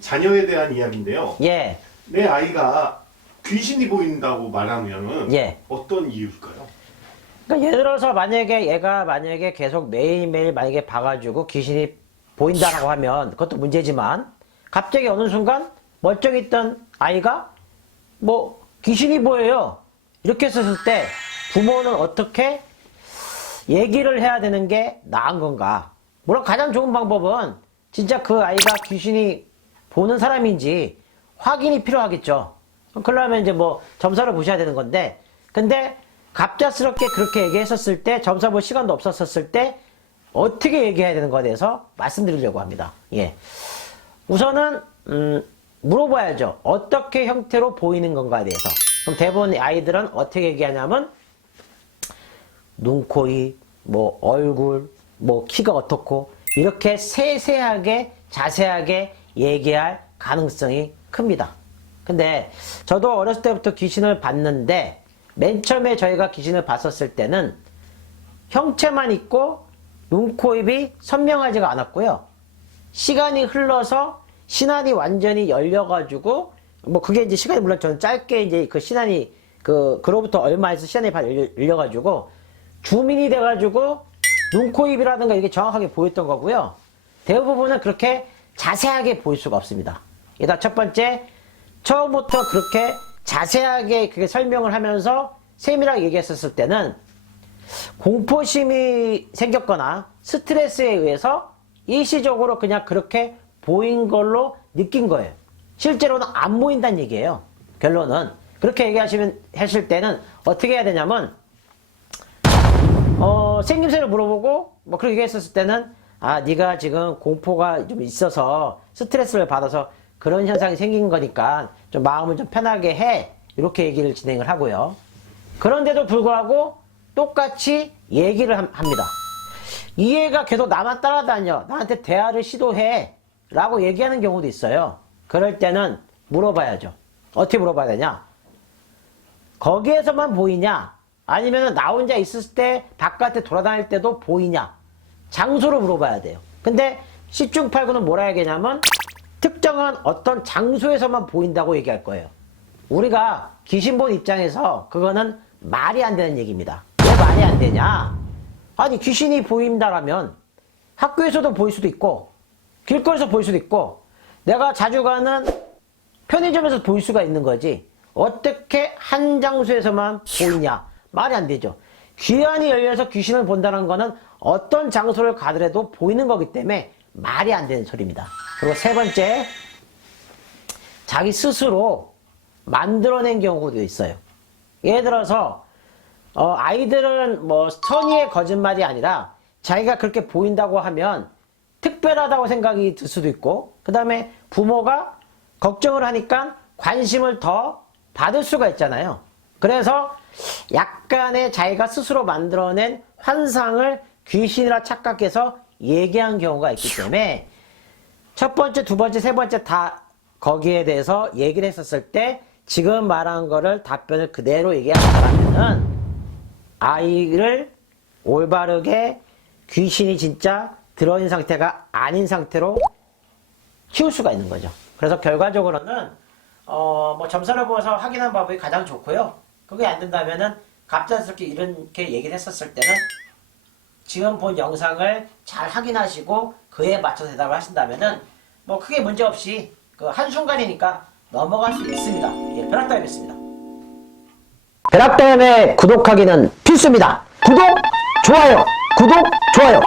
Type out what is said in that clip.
자녀에 대한 이야기인데요. 예. 내 아이가 귀신이 보인다고 말하면은 예. 어떤 이유일까요? 그러니까 예를 들어서 얘가 만약에 계속 매일매일 만약에 봐가지고 귀신이 보인다라고 하면 그것도 문제지만 갑자기 어느 순간 멀쩡했던 아이가 뭐 귀신이 보여요. 이렇게 했었을 때 부모는 어떻게 얘기를 해야 되는 게 나은 건가? 물론 가장 좋은 방법은 진짜 그 아이가 귀신이 보는 사람인지 확인이 필요하겠죠. 그러려면 이제 뭐 점사를 보셔야 되는 건데, 근데 갑작스럽게 그렇게 얘기했었을 때, 점사 볼 시간도 없었을 때 어떻게 얘기해야 되는 거에 대해서 말씀드리려고 합니다. 예. 우선은 물어봐야죠. 어떻게 형태로 보이는 건가에 대해서. 그럼 대부분 아이들은 어떻게 얘기하냐면 눈, 코, 입, 뭐 얼굴, 뭐 키가 어떻고 이렇게 세세하게 자세하게 얘기할 가능성이 큽니다. 근데 저도 어렸을 때부터 귀신을 봤는데 맨 처음에 저희가 귀신을 봤었을 때는 형체만 있고 눈, 코, 입이 선명하지가 않았고요. 시간이 흘러서 신안이 완전히 열려가지고 뭐 그게 이제 시간이 물론 저는 짧게 이제 그 신안이 그로부터 얼마에서 시간이 열려가지고 주민이 돼가지고 눈, 코, 입이라든가 이게 정확하게 보였던 거고요. 대부분은 그렇게 자세하게 보일 수가 없습니다. 일단 첫 번째, 처음부터 그렇게 자세하게 그게 설명을 하면서 세밀하게 얘기했었을 때는 공포심이 생겼거나 스트레스에 의해서 일시적으로 그냥 그렇게 보인 걸로 느낀 거예요. 실제로는 안 보인다는 얘기예요. 결론은. 그렇게 하실 때는 어떻게 해야 되냐면, 생김새를 물어보고, 뭐, 그렇게 얘기했었을 때는, 아, 네가 지금 공포가 좀 있어서 스트레스를 받아서 그런 현상이 생긴 거니까 좀 마음을 좀 편하게 해. 이렇게 얘기를 진행을 하고요. 그런데도 불구하고 똑같이 얘기를 합니다. 이 애가 계속 나만 따라다녀. 나한테 대화를 시도해. 라고 얘기하는 경우도 있어요. 그럴 때는 물어봐야죠. 어떻게 물어봐야 되냐? 거기에서만 보이냐? 아니면 나 혼자 있을 때 바깥에 돌아다닐 때도 보이냐? 장소로 물어봐야 돼요. 근데 10중 8구는 뭐라 해야겠냐면 특정한 어떤 장소에서만 보인다고 얘기할 거예요. 우리가 귀신 본 입장에서 그거는 말이 안 되는 얘기입니다. 왜 말이 안 되냐? 아니 귀신이 보인다라면 학교에서도 보일 수도 있고 길거리에서 보일 수도 있고 내가 자주 가는 편의점에서 보일 수가 있는 거지 어떻게 한 장소에서만 보이냐? 말이 안 되죠. 귀환이 열려서 귀신을 본다는 거는 어떤 장소를 가더라도 보이는 거기 때문에 말이 안 되는 소리입니다. 그리고 세 번째, 자기 스스로 만들어낸 경우도 있어요. 예를 들어서 아이들은 뭐 선의의 거짓말이 아니라 자기가 그렇게 보인다고 하면 특별하다고 생각이 들 수도 있고 그 다음에 부모가 걱정을 하니까 관심을 더 받을 수가 있잖아요. 그래서 약간의 자기가 스스로 만들어낸 환상을 귀신이라 착각해서 얘기한 경우가 있기 때문에 첫 번째, 두 번째, 세 번째 다 거기에 대해서 얘기를 했었을 때 지금 말한 거를 답변을 그대로 얘기한다면은 아이를 올바르게 귀신이 진짜 들어있는 상태가 아닌 상태로 키울 수가 있는 거죠. 그래서 결과적으로는 뭐 점사를 보아서 확인한 방법이 가장 좋고요. 그게 안 된다면은 갑작스럽게 이렇게 얘기를 했었을 때는 지금 본 영상을 잘 확인하시고 그에 맞춰서 대답을 하신다면은 뭐 크게 문제 없이 그 한순간이니까 넘어갈 수 있습니다. 예, 벼락다임이었습니다. 벼락다임에 구독하기는 필수입니다. 구독, 좋아요, 구독, 좋아요.